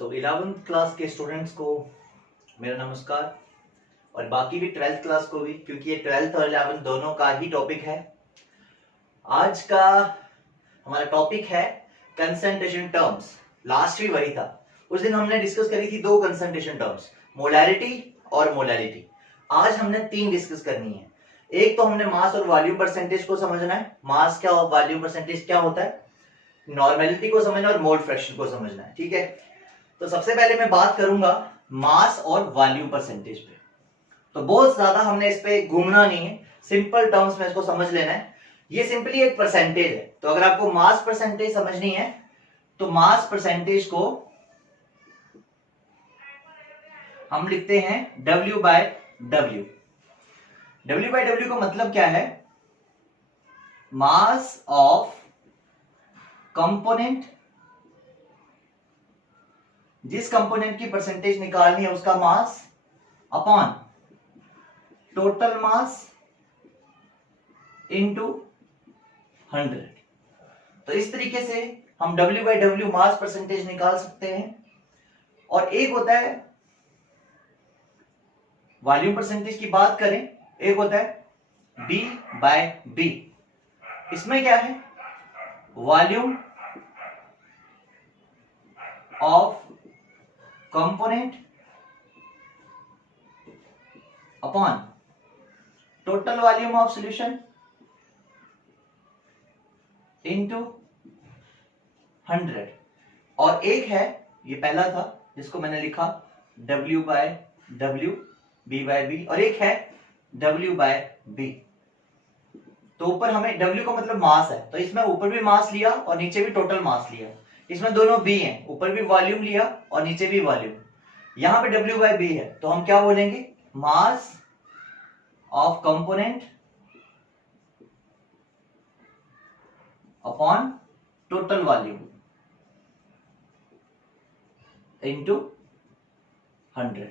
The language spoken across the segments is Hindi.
सो 11th क्लास के स्टूडेंट्स को मेरा नमस्कार और बाकी भी 12th क्लास को भी, क्योंकि ये 12th और 11th दोनों का ही टॉपिक है। आज का हमारा टॉपिक है कंसंट्रेशन टर्म्स। लास्ट भी वही था, उस दिन हमने डिस्कस करी थी दो कंसंट्रेशन टर्म्स, मोलैरिटी और मोलैलिटी। आज हमने तीन डिस्कस करनी है। एक तो हमने मास और वॉल्यूम परसेंटेज को समझना है, मास क्या और वॉल्यूम परसेंटेज क्या होता है, नॉर्मेलिटी को समझना और मोल फ्रैक्शन को समझना है। ठीक है, तो सबसे पहले मैं बात करूंगा मास और वॉल्यूम परसेंटेज पे। तो बहुत ज्यादा हमने इस पे घूमना नहीं है, सिंपल टर्म्स में इसको समझ लेना है। ये सिंपली एक परसेंटेज है। तो अगर आपको मास परसेंटेज समझनी है तो मास परसेंटेज को हम लिखते हैं W by W। W by W का मतलब क्या है? मास ऑफ कंपोनेंट, जिस कंपोनेंट की परसेंटेज निकालनी है उसका mass, upon total mass into 100। तो इस तरीके से हम W by W mass percentage निकाल सकते हैं। और एक होता है वॉल्यूम परसेंटेज की बात करें, एक होता है B बाय B। इसमें क्या है? Volume of component upon total volume of solution into 100। और एक है, ये पहला था जिसको मैंने लिखा W by W, B by B, और एक है W बाय B। तो ऊपर हमें W का मतलब मास है, तो इसमें ऊपर भी मास लिया और नीचे भी टोटल मास लिया। इसमें दोनों B हैं, ऊपर भी वॉल्यूम लिया और नीचे भी वॉल्यूम। यहां पे W बाय B है, तो हम क्या बोलेंगे? मास of component upon total volume into 100।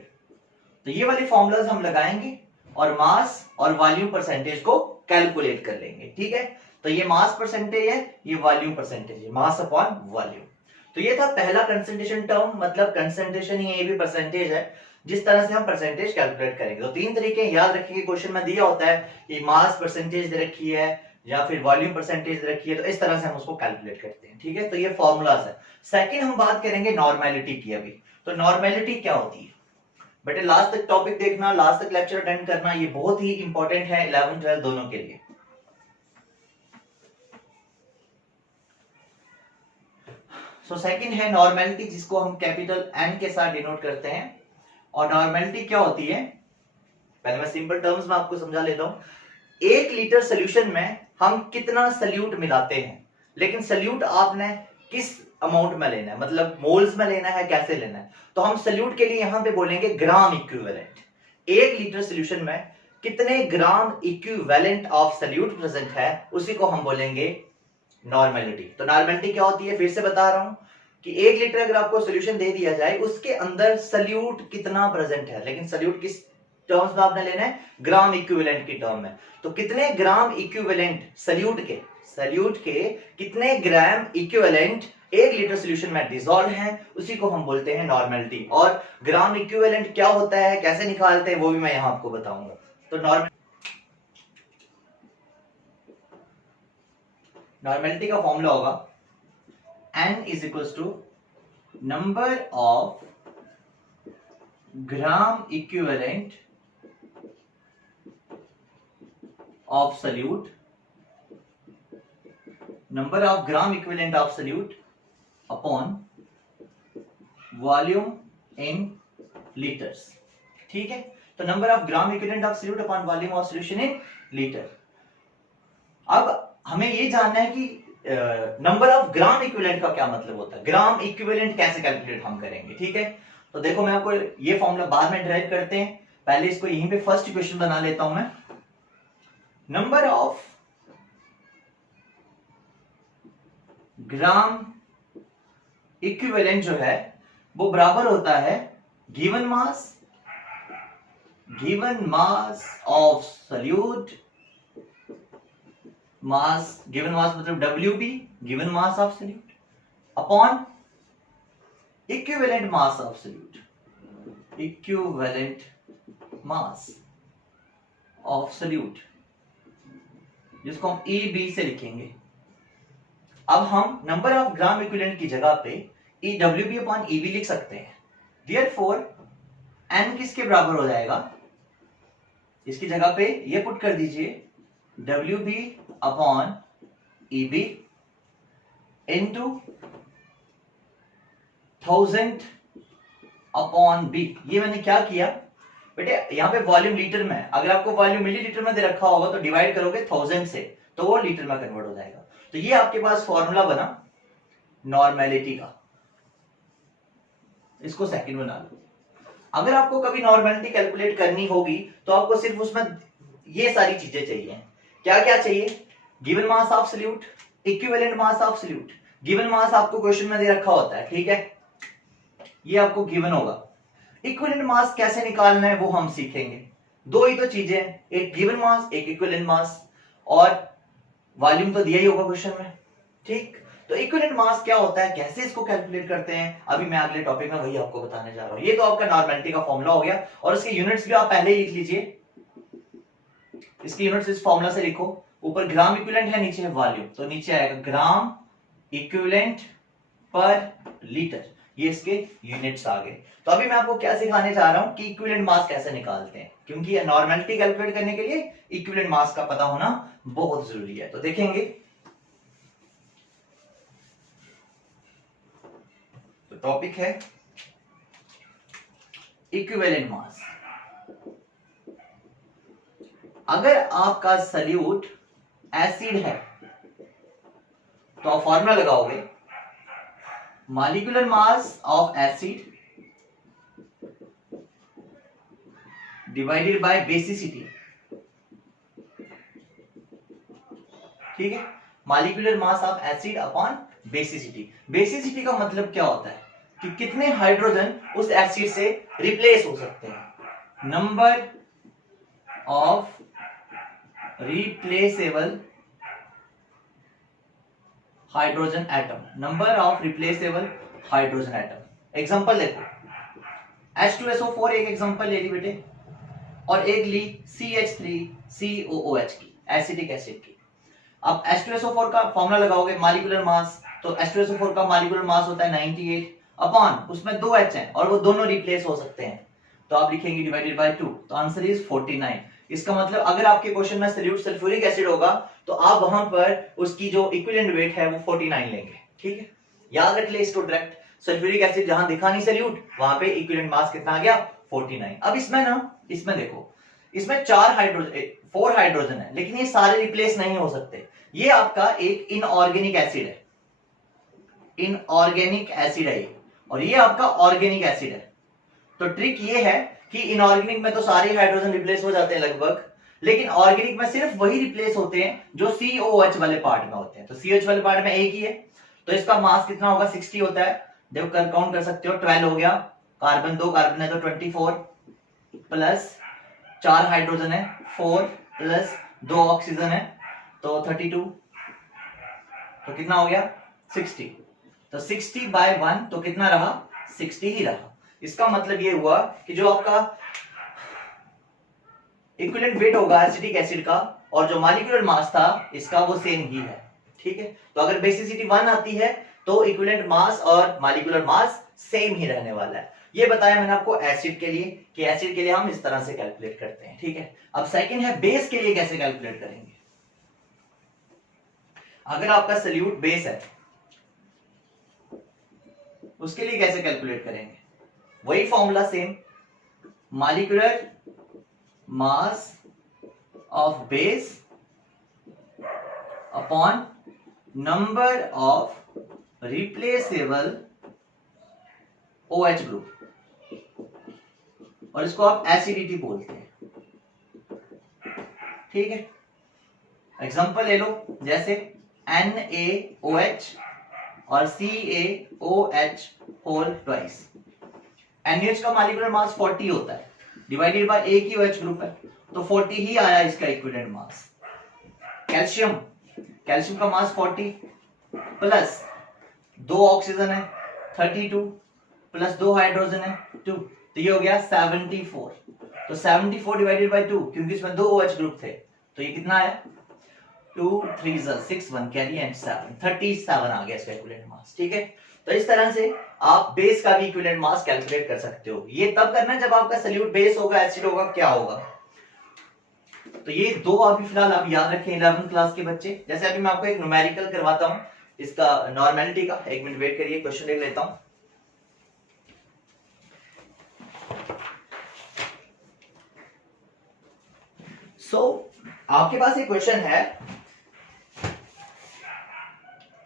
तो ये वाले फॉर्मूलाज हम लगाएंगे और मास और वॉल्यूम परसेंटेज को कैलकुलेट कर लेंगे। ठीक है, तो ये मास परसेंटेज है, ये वॉल्यूम परसेंटेज है, मास अपॉन वॉल्यूम। तो ये था पहला कंसंट्रेशन टर्म, मतलब कंसंट्रेशन ही ये भी परसेंटेज है, जिस तरह से हम परसेंटेज कैलकुलेट करेंगे। तो तीन तरीके याद रखिए, क्वेश्चन में दिया होता है कि मास परसेंटेज दे रखी है या फिर वॉल्यूम परसेंटेज दे रखी है, तो इस तरह से हम उसको कैलकुलेट करते हैं। ठीक है, तो ये फॉर्मूलाज है। सेकंड हम बात करेंगे नॉर्मेलिटी की अभी। तो नॉर्मेलिटी क्या होती है बेटे? लास्ट तक टॉपिक देखना, लास्ट तक लेक्चर अटेंड करना, ये बहुत ही इंपॉर्टेंट है 11 12 दोनों के लिए। सो सेकंड है नॉर्मेलिटी, जिसको हम कैपिटल N के साथ डिनोट करते हैं। और नॉर्मेलिटी क्या होती है, पहले मैं सिंपल टर्म्स में आपको समझा लेता हूं। 1 लीटर सोल्यूशन में हम कितना सल्यूट मिलाते हैं, लेकिन सल्यूट आपने किस अमाउंट में लेना है, मतलब मोल्स में लेना है, कैसे लेना है? तो हम सल्यूट के लिए यहां पे बोलेंगे ग्राम इक्विवेलेंट। 1 लीटर सोल्यूशन में कितने gram equivalent of solute present है, उसी को हम बोलेंगे नॉर्मेलिटी। तो नॉर्मेलिटी क्या होती है, फिर से बता रहा हूं कि 1 लीटर अगर आपको सोल्यूशन दे दिया जाए, उसके अंदर सल्यूट कितना प्रेजेंट है, लेकिन सल्यूट किस टर्म्स में आपने लेना है? ग्राम इक्विवेलेंट की टर्म में। तो कितने ग्राम इक्विवेलेंट सल्यूट के कितने ग्राम इक्विवेलेंट 1 लीटर सोल्यूशन में डिसॉल्व है, उसी को हम बोलते हैं नॉर्मेलिटी। और ग्राम इक्विवेलेंट क्या होता है, कैसे निकालते हैं, वो भी मैं यहां आपको बताऊंगा। तो नॉर्मेलिटी का फॉर्मूला होगा N is equals to number of gram equivalent of solute, number of gram equivalent of solute upon volume in liters। ठीक है, तो number of gram equivalent of solute upon volume of solution in liter। अब हमें ये जानना है कि नंबर ऑफ ग्राम इक्विवेलेंट का क्या मतलब होता है, ग्राम इक्विवेलेंट कैसे कैलकुलेट हम करेंगे। ठीक है, तो देखो मैं आपको ये फॉर्मूला बाद में ड्राइव करते हैं, पहले इसको यहीं पे फर्स्ट इक्वेशन बना लेता हूं मैं। नंबर ऑफ ग्राम इक्विवेलेंट जो है वो बराबर होता है given mass of solute, given mass मतलब WB, given mass of solute, upon equivalent mass of solute, equivalent mass of solute, जिसको हम EB से लिखेंगे। अब हम नंबर ऑफ ग्राम इक्विवेलेंट की जगह पे WB/EB लिख सकते हैं। Therefore N किसके बराबर हो जाएगा, इसकी जगह पे ये पुट कर दीजिए WB/EB इंटू 1000/B। ये मैंने क्या किया बेटे, यहाँ पे वॉल्यूम लीटर में है, अगर आपको वॉल्यूम मिलीलीटर में दे रखा होगा तो डिवाइड करोगे 1000 से तो वो लीटर में कन्वर्ट हो जाएगा। तो ये आपके पास फॉर्मूला बना नॉर्मेलिटी का, इसको सेकंड बना लो। अगर आपको कभी नॉर्मेलिटी कैलकुलेट करनी होगी तो आपको सिर्फ उसमें ये सारी चीजें चाहिए। क्या क्या चाहिए, given mass of solute, equivalent mass of solute. Given mass आपको क्वेश्चन में दे रखा होता है, ठीक है, ये आपको गिवन होगा। इक्विवेलेंट मास कैसे निकालना है वो हम सीखेंगे। दो ही तो चीजें हैं, एक गिवन मास, एक इक्विवेलेंट मास, और वॉल्यूम तो दिया ही होगा क्वेश्चन में, ठीक। तो इक्विवेलेंट मास क्या होता है, कैसे इसको कैलकुलेट करते हैं, अभी मैं अगले टॉपिक में वही आपको बताने जा रहा हूं। ये तो आपका नॉर्मेलिटी का फॉर्मूला हो गया, और इसके यूनिट्स भी आप पहले ही लिख लीजिए। इसकी यूनिट्स इस फॉर्मूला से लिखो, ऊपर ग्राम इक्विवेलेंट है, नीचे है वॉल्यूम, तो नीचे आएगा ग्राम इक्विवेलेंट पर लीटर, ये इसके यूनिट्स आ गए। तो अभी मैं आपको क्या सिखाने जा रहा हूं कि इक्विवेलेंट मास कैसे निकालते हैं, क्योंकि नॉर्मेलिटी कैलकुलेट करने के लिए इक्विवेलेंट मास का पता होना बहुत जरूरी है। तो देखेंगे, तो टॉपिक है इक्विवेलेंट मास। अगर आपका सॉल्यूट एसिड है तो आप फॉर्मूला लगाओगे molecular mass of acid divided by basicity, ठीक है, molecular mass of acid upon basicity. Basicity का मतलब क्या होता है कि कितने हाइड्रोजन उस एसिड से रिप्लेस हो सकते हैं, number of replaceable hydrogen atom, number of replaceable hydrogen atom. Example देखो, H2SO4 एक एग्जांपल ले ली बेटे, और एक ली CH3COOH की, एसिटिक एसिड की। अब H2SO4 का फॉर्मूला लगाओगे मॉलिक्यूलर मास, तो H2SO4 का मॉलिक्यूलर मास होता है 98 अपॉन, उसमें 2 H हैं और वो दोनों रिप्लेस हो सकते हैं, तो आप लिखेंगे डिवाइडेड बाय 2, तो आंसर इज 49। इसका मतलब अगर आपके क्वेश्चन में सॉल्यूट सल्फ्यूरिक एसिड होगा तो आप वहां पर उसकी जो इक्विवेलेंट वेट है वो 49 लेंगे, ठीक है, याद रख ले इसको डायरेक्ट। सल्फ्यूरिक एसिड जहां दिखा नहीं सॉल्यूट, वहां पे इक्विवेलेंट मास कितना आ गया, 49। अब इसमें ना, इसमें देखो, इसमें 4 हाइड्रोजन, 4 हाइड्रोजन है, लेकिन ये सारे रिप्लेस नहीं हो सकते। ये आपका एक इनऑर्गेनिक एसिड है, इनऑर्गेनिक एसिड है ये, और ये आपका ऑर्गेनिक एसिड है। तो ट्रिक ये है कि इनऑर्गेनिक में तो सारे हाइड्रोजन रिप्लेस हो जाते हैं लगभग, लेकिन ऑर्गेनिक में सिर्फ वही रिप्लेस होते हैं जो COH वाले पार्ट में होते हैं। तो COH वाले पार्ट में एक ही है, तो इसका मास कितना होगा, 60 होता है। देखो काउंट कर सकते हो, 12 हो गया, कार्बन 2 कार्बन है तो 24 प्लस 4 हाइड्रोजन है 4 प्लस 2 ऑक्सीजन है तो 32, तो कितना हो गया 60। तो 60/1 तो कितना रहा, 60 ही रहा। इसका मतलब ये हुआ कि जो आपका इक्विवेलेंट वेट होगा एसिटिक एसिड का और जो मॉलिक्यूलर मास था इसका वो सेम ही है, ठीक है। तो अगर बेसिसिटी 1 आती है तो इक्विवेलेंट मास और मॉलिक्यूलर मास सेम ही रहने वाला है। ये बताया मैंने आपको एसिड के लिए कि एसिड के लिए हम इस तरह से कैलकुलेट करते हैं, ठीक है। अब सेकंड है बेस के लिए कैसे कैलकुलेट करेंगे। अगर आपका सॉल्यूट बेस है उसके लिए कैसे कैलकुलेट करेंगे, वही formula same, molecular mass of base upon number of replaceable OH group, और इसको आप एसिडिटी बोलते हैं, ठीक है। एग्जांपल ले लो, जैसे NaOH और CaOH होल ट्वाइस। NaOH का मॉलिक्यूलर मास 40 होता है, डिवाइडेड बाय एक ही OH ग्रुप है तो 40 ही आया इसका इक्विवेलेंट मास। कैल्शियम, कैल्शियम का मास 40 प्लस 2 ऑक्सीजन है 32 प्लस 2 हाइड्रोजन है 2, तो ये हो गया 74। तो 74 डिवाइडेड बाय 2, क्योंकि इसमें 2 OH ग्रुप थे, तो ये कितना आया 2 3 6 1 कैरी एंड 7 37 आ गया इसका इक्विवेलेंट मास। ठीक है, तो इस तरह से आप बेस का भी इक्विवेलेंट मास कैलकुलेट कर सकते हो। ये तब करना है जब आपका सॉल्यूट बेस होगा, एसिड होगा, क्या होगा। तो ये दो अभी फिलहाल आप याद रखें 11th क्लास के बच्चे। जैसे अभी मैं आपको एक न्यूमेरिकल करवाता हूं इसका नॉर्मेलिटी का, 1 मिनट वेट करिए, क्वेश्चन देख लेता हूं। आपके पास एक क्वेश्चन है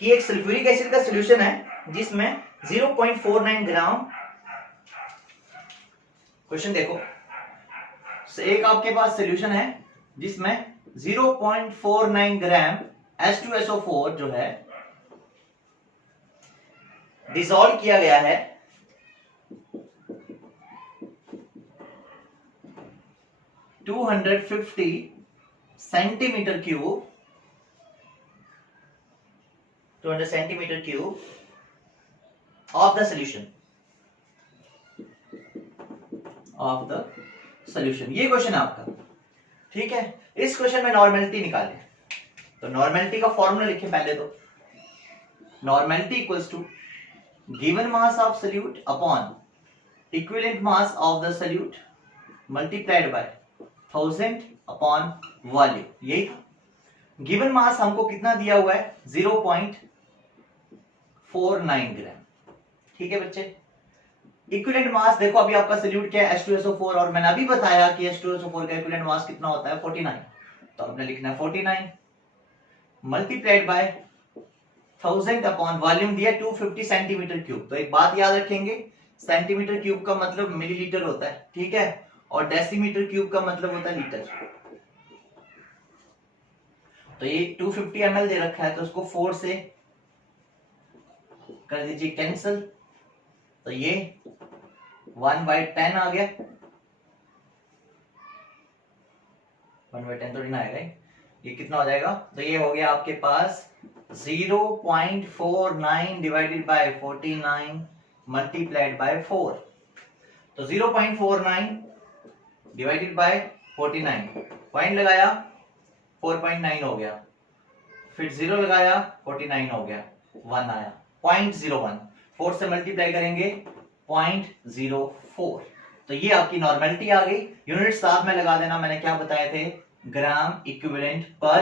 कि एक सल्फ्यूरिक एसिड का सॉल्यूशन है जिसमें 0.49 ग्राम, क्वेश्चन देखो, एक आपके पास सॉल्यूशन है जिसमें 0.49 ग्राम H2SO4 जो है डिसॉल्व किया गया है 250 centimetre cube, 200 centimetre cube of the solution, of the solution. ये क्वेश्चन है आपका। ठीक है, इस क्वेश्चन में नॉर्मेलिटी निकालें, तो नॉर्मेलिटी का फॉर्मूला लिखें पहले। तो normality equals to given mass of solute upon equivalent mass of the solute multiplied by 1000 upon volume. यही था। गिवन मास हमको कितना दिया हुआ है 0.49 ग्राम। ठीक है बच्चे, इक्विवेलेंट मास देखो अभी आपका सॉल्यूट क्या है H2SO4, और मैंने अभी बताया कि H2SO4 का इक्विवेलेंट मास कितना होता है 49, तो आपने लिखना है 49 मल्टीप्लाइड बाय 1000 अपॉन वॉल्यूम दिया 250 सेंटीमीटर क्यूब। तो एक बात याद रखेंगे, सेंटीमीटर क्यूब का मतलब मिलीलीटर होता है, ठीक है, और डेसीमीटर क्यूब का मतलब होता है लीटर। तो ये 250 ml दे रखा है, तो उसको 4 से कर दीजिए कैंसिल, तो ये 1/10 आ गया। 1/10 तो नहीं आएगा, ये कितना हो जाएगा, तो ये हो गया आपके पास 0.49 डिवाइडेड बाय 49 मल्टीप्लाइड बाय 4। तो 0.49 डिवाइडेड बाय 49, पॉइंट लगाया 4.9 हो गया, फिर 0 लगाया 49 हो गया, 1 आया 0.01, 4 से मल्टीप्लाई करेंगे 0.04। तो ये आपकी नॉर्मेलिटी आ गई। यूनिट साथ में लगा देना, मैंने क्या बताए थे, ग्राम इक्विवेलेंट पर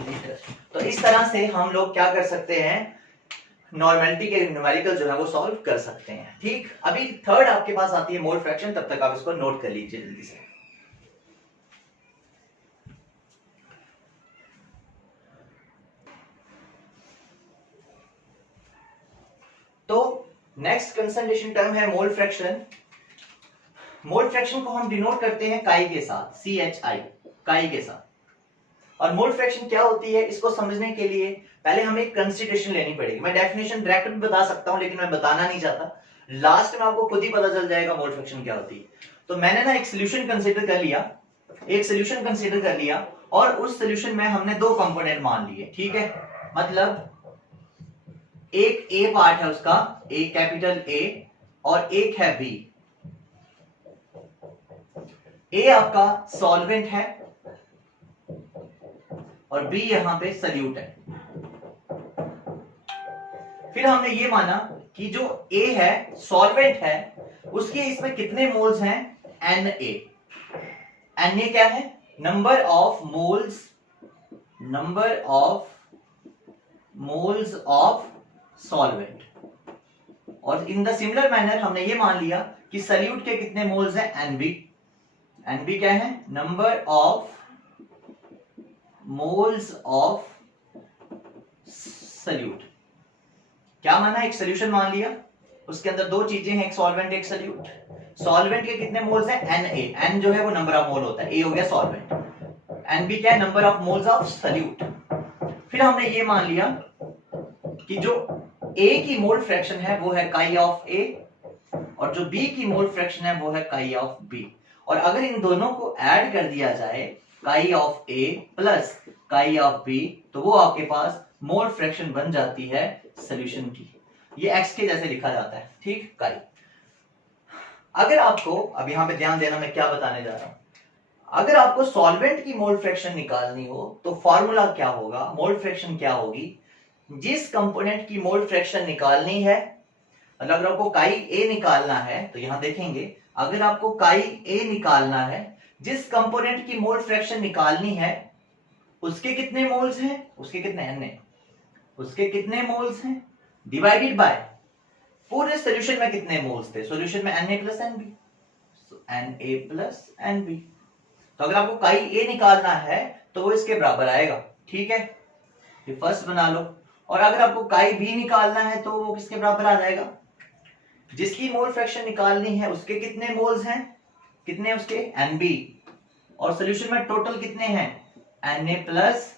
लीटर। तो इस तरह से हम लोग क्या कर सकते हैं, नॉर्मेलिटी के न्यूमेरिकल जो है वो सॉल्व कर सकते हैं। ठीक, अभी थर्ड आपके पास आती है मोल फ्रैक्शन, तब तक आप इसको नोट कर लीजिए जल्दी से। तो नेक्स्ट कंसंट्रेशन टर्म है मोल फ्रैक्शन। मोल फ्रैक्शन को हम डिनोट करते हैं काई के साथ, CHI, काई के साथ। और मोल फ्रैक्शन क्या होती है, इसको समझने के लिए पहले हमें एक कंसीडरेशन लेनी पड़ेगी। मैं डेफिनेशन डायरेक्ट भी बता सकता हूं, लेकिन मैं बताना नहीं चाहता, लास्ट में आपको खुद ही पता चल जाएगा मोल फ्रैक्शन क्या होती है। तो मैंने ना एक सोल्यूशन कंसीडर कर लिया, और उस सोल्यूशन में हमने दो कंपोनेंट मान लिए। ठीक है, मतलब एक ए पार्ट है उसका, एक कैपिटल ए, और एक है बी। ए आपका सॉल्वेंट है और बी यहां पे सल्यूट है। फिर हमने ये माना कि जो ए है सॉल्वेंट है, उसके इसमें कितने मोल्स हैं, Na। Na क्या है, number of moles of solvent. और इन द सिमिलर मैनर हमने ये मान लिया कि सल्यूट के कितने मोल्स हैं, Nb क्या है, number of moles of solute. क्या माना, एक सॉल्यूशन मान लिया, उसके अंदर दो चीजें हैं, एक सॉल्वेंट एक सल्यूट। सॉल्वेंट के कितने मोल्स हैं, Na, N जो है वो नंबर ऑफ मोल होता है, A हो गया सॉल्वेंट, Nb क्या है, number of moles of solute. फिर हमने ये मान लिया कि जो A की मोल फ्रैक्शन है वो है काई ऑफ A, और जो B की मोल फ्रैक्शन है वो है काई ऑफ B। और अगर इन दोनों को ऐड कर दिया जाए, काई of A plus chi of B, तो वो आपके पास मोल फ्रैक्शन बन जाती है सॉल्यूशन की। ये x के जैसे लिखा जाता है, ठीक, काई। अगर आपको, अब यहां पे ध्यान देना मैं क्या बताने जा रहा हूं, अगर आपको सॉल्वेंट की मोल फ्रैक्शन निकालनी हो तो फॉर्मूला क्या होगा, मोल फ्रैक्शन क्या होगी, जिस कंपोनेंट की मोल फ्रैक्शन निकालनी है, मतलब अगर आपको काई ए निकालना है तो यहां देखेंगे, अगर आपको काई ए निकालना है, जिस कंपोनेंट की मोल फ्रैक्शन निकालनी है उसके कितने मोल्स हैं, उसके कितने एन, उसके कितने मोल्स हैं डिवाइडेड बाय पूरे सॉल्यूशन में कितने मोल्स थे, सॉल्यूशन में Na plus N B, Na plus N B. तो अगर आपको काई ए निकालना है तो वो इसके बराबर आएगा, ठीक है, ये फर्स्ट बना लो। और अगर आपको काई बी निकालना है तो वो किसके बराबर आ जाएगा, जिसकी मोल फ्रैक्शन निकालनी है उसके कितने मोल्स हैं, कितने उसके एनबी, और सॉल्यूशन में टोटल कितने हैं Na प्लस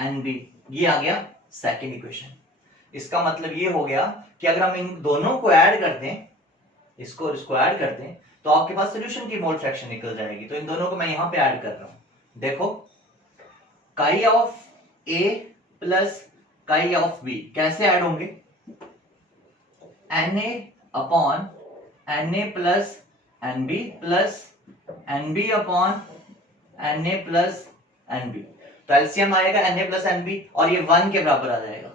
एनबी, ये आ गया सेकंड इक्वेशन। इसका मतलब ये हो गया कि अगर हम इन दोनों को ऐड कर दें, इसको इसको ऐड कर दें, तो आपके पास सॉल्यूशन की मोल फ्रैक्शन निकल जाएगी। तो इन दोनों को मैं यहां पे ऐड कर रहा हूं, देखो chi of A plus chi of B कैसे ऐड होंगे, Na अपॉन Na plus N B plus N B upon Na plus N B, तो एलसीएम आएगा Na प्लस एनबी और ये 1 के बराबर आ जाएगा।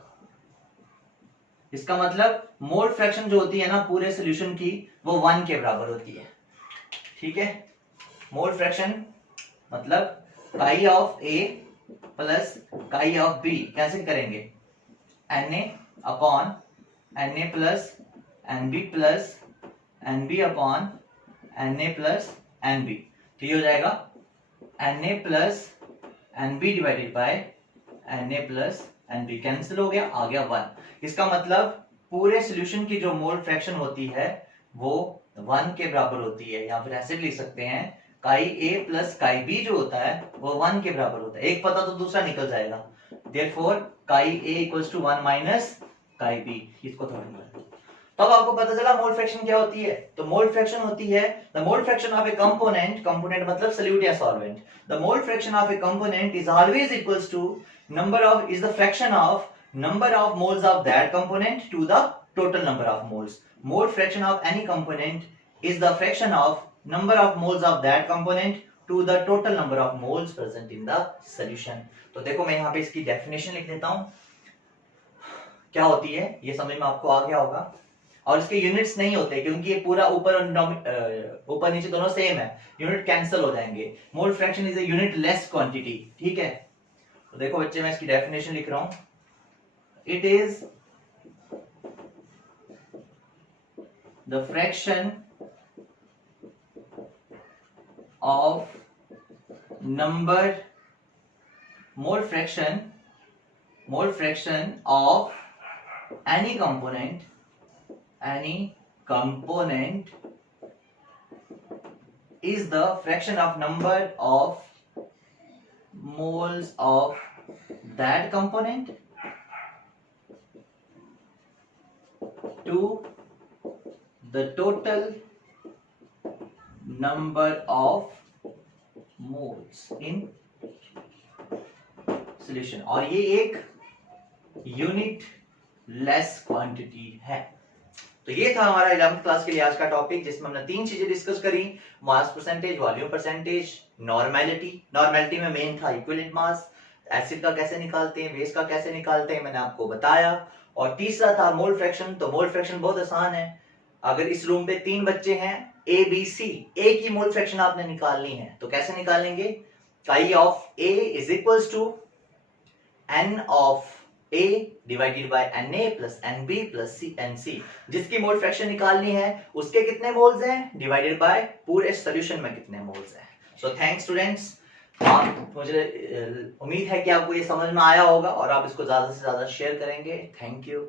इसका मतलब मोल फ्रैक्शन जो होती है ना पूरे सॉल्यूशन की, वो 1 के बराबर होती है, ठीक है। मोल फ्रैक्शन मतलब chi of A plus chi of B कैसे करेंगे, Na अपॉन Na plus N B plus N B upon Na plus N B, तो ये हो जाएगा Na plus N B divided by Na plus N B, cancel हो गया, आ गया 1। इसका मतलब पूरे सॉल्यूशन की जो मोल फ्रैक्शन होती है वो 1 के बराबर होती है, या फिर ऐसे भी लिख सकते हैं काई ए प्लस काई बी जो होता है वो 1 के बराबर होता है, एक पता तो दूसरा निकल जाएगा, देयरफॉर काई ए इक्वल्स टू 1 माइनस काई बी, इसको थोड़ा निकाल। तो अब आपको पता चला मोल फ्रैक्शन क्या होती है, तो मोल फ्रैक्शन होती है the mole fraction of a component, component मतलब सॉल्यूट या solvent, the mole fraction of a component is always equals to number of is the fraction of number of moles of that component to the total number of moles. Mole fraction of any component is the fraction of number of moles of that component to the total number of moles present in the solution. तो देखो मैं यहाँ पे इसकी डेफिनेशन लिख देता हूँ, क्या होती है ये समझ में आपको आ गया होगा। और इसके यूनिट्स नहीं होते क्योंकि ये पूरा ऊपर नीचे दोनों सेम है, यूनिट कैंसिल हो जाएंगे। Mole fraction is a unit less quantity, ठीक है। तो देखो बच्चे मैं इसकी डेफिनेशन लिख रहा हूं, it is the fraction of number, mole fraction of any component is the fraction of number of moles of that component to the total number of moles in solution। और ये एक यूनिट लेस क्वांटिटी है। तो ये था हमारा 11th क्लास के लिए आज का टॉपिक, जिसमें हमने 3 चीजें डिस्कस करी, mass percentage, volume percentage, normality. Normality में मेन था इक्विवेलेंट मास, एसिड का कैसे निकालते हैं, बेस का कैसे निकालते हैं मैंने आपको बताया। और तीसरा था मोल फ्रैक्शन। तो मोल फ्रैक्शन बहुत आसान है, अगर इस रूम पे 3 बच्चे हैं ए बी सी, ए की मोल फ्रैक्शन आपने निकालनी है तो कैसे निकालेंगे, chi of A is equals to N of A divided by Na plus Nb plus Nc, जिसकी मोल फ्रैक्शन निकालनी है उसके कितने मोल्स हैं डिवाइडेड बाय पूरे सॉल्यूशन में कितने मोल्स हैं। सो थैंक्स स्टूडेंट्स, मुझे उम्मीद है कि आपको ये समझ में आया होगा और आप इसको ज्यादा से ज्यादा शेयर करेंगे। Thank you.